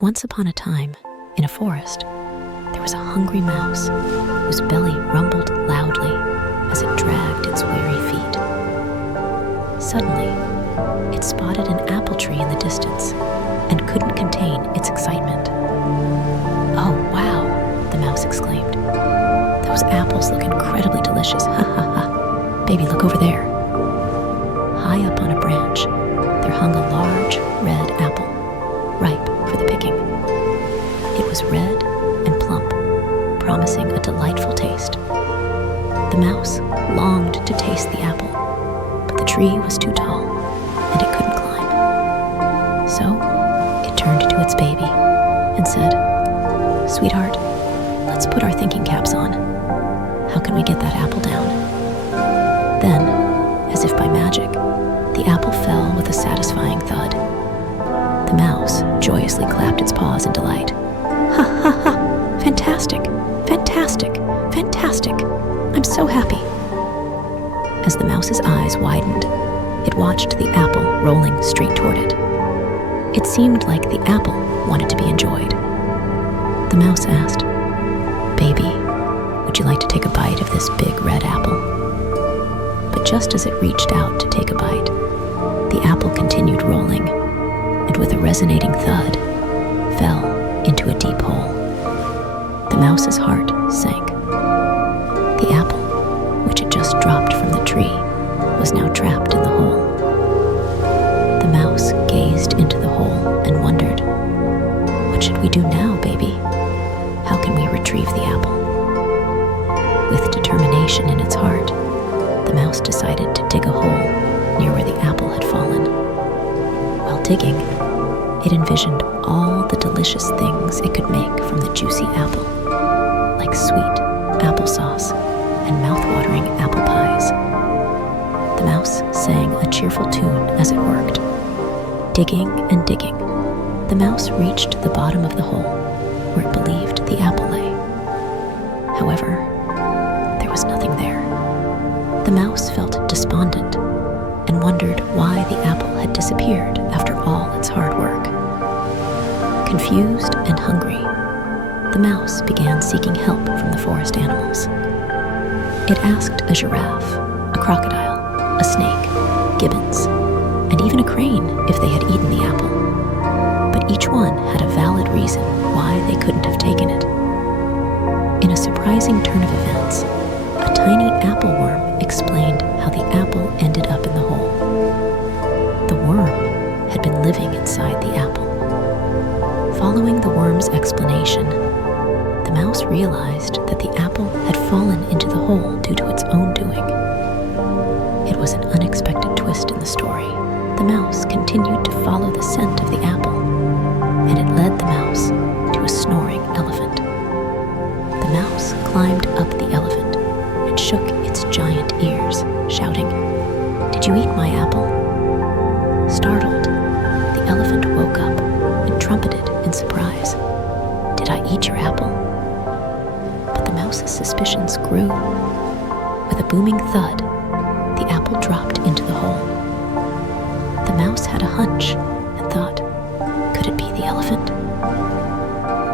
Once upon a time, in a forest, there was a hungry mouse whose belly rumbled loudly as it dragged its weary feet. Suddenly, it spotted an apple tree in the distance and couldn't contain its excitement. "Oh, wow," the mouse exclaimed. "Those apples look incredibly delicious. Ha ha ha. Baby, look over there." High up on a branch, there hung a large red apple, ripe for the picking. It was red and plump, promising a delightful taste. The mouse longed to taste the apple, but the tree was too tall and it couldn't climb. So it turned to its baby and said, "Sweetheart, let's put our thinking caps on. How can we get that apple down?" Then, as if by magic, the apple fell with a satisfying thud. The mouse joyously clapped its paws in delight. "Ha ha ha! Fantastic! Fantastic! Fantastic! I'm so happy!" As the mouse's eyes widened, it watched the apple rolling straight toward it. It seemed like the apple wanted to be enjoyed. The mouse asked, "Baby, would you like to take a bite of this big red apple?" But just as it reached out to take a bite, the apple continued rolling, and with a resonating thud, fell into a deep hole. The mouse's heart sank. The apple, which had just dropped from the tree, was now trapped in the hole. The mouse gazed into the hole and wondered, "What should we do now, baby? How can we retrieve the apple?" With determination in its heart, the mouse decided to dig a hole near where the apple had fallen. While digging, it envisioned all the delicious things it could make from the juicy apple, like sweet applesauce and mouth-watering apple pies. The mouse sang a cheerful tune as it worked. Digging and digging, the mouse reached the bottom of the hole where it believed the apple lay. However, there was nothing there. The mouse felt despondent and wondered why the apple had disappeared after all its hard work. Confused and hungry, the mouse began seeking help from the forest animals. It asked a giraffe, a crocodile, a snake, gibbons, and even a crane if they had eaten the apple. But each one had a valid reason why they couldn't have taken it. In a surprising turn of events, a tiny apple worm explained how the apple ended up in the hole. The worm had been living inside the apple. Following the worm's explanation, the mouse realized that the apple had fallen into the hole due to its own doing. It was an unexpected twist in the story. The mouse continued to follow the scent of the apple, and it led the mouse to a snoring elephant. The mouse climbed up the elephant and shook its giant ears, shouting, "Did you eat my apple?" Startled, the elephant woke up and trumpeted in surprise. "Did I eat your apple?" But the mouse's suspicions grew. With a booming thud, the apple dropped into the hole. The mouse had a hunch and thought, could it be the elephant?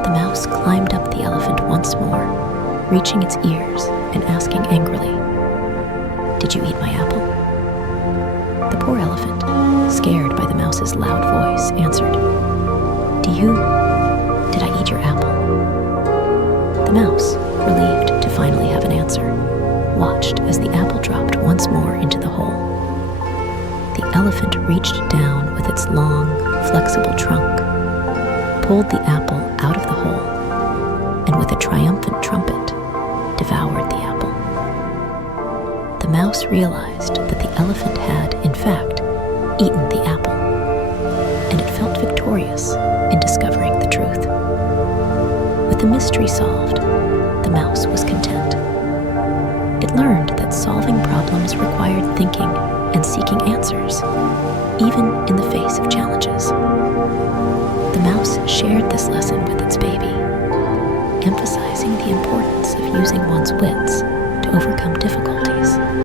The mouse climbed up the elephant once more, reaching its ears and asking angrily, "Did you eat my apple?" The poor elephant, scared by the mouse's loud voice, answered, Did I eat your apple?" The mouse, relieved to finally have an answer, watched as the apple dropped once more into the hole. The elephant reached down with its long, flexible trunk, pulled the apple out of the hole, and with a triumphant trumpet, devoured the apple. The mouse realized that the elephant had, in fact, eaten the apple, and it felt victorious in discovering the truth. With the mystery solved, the mouse was content. It learned that solving problems required thinking and seeking answers, even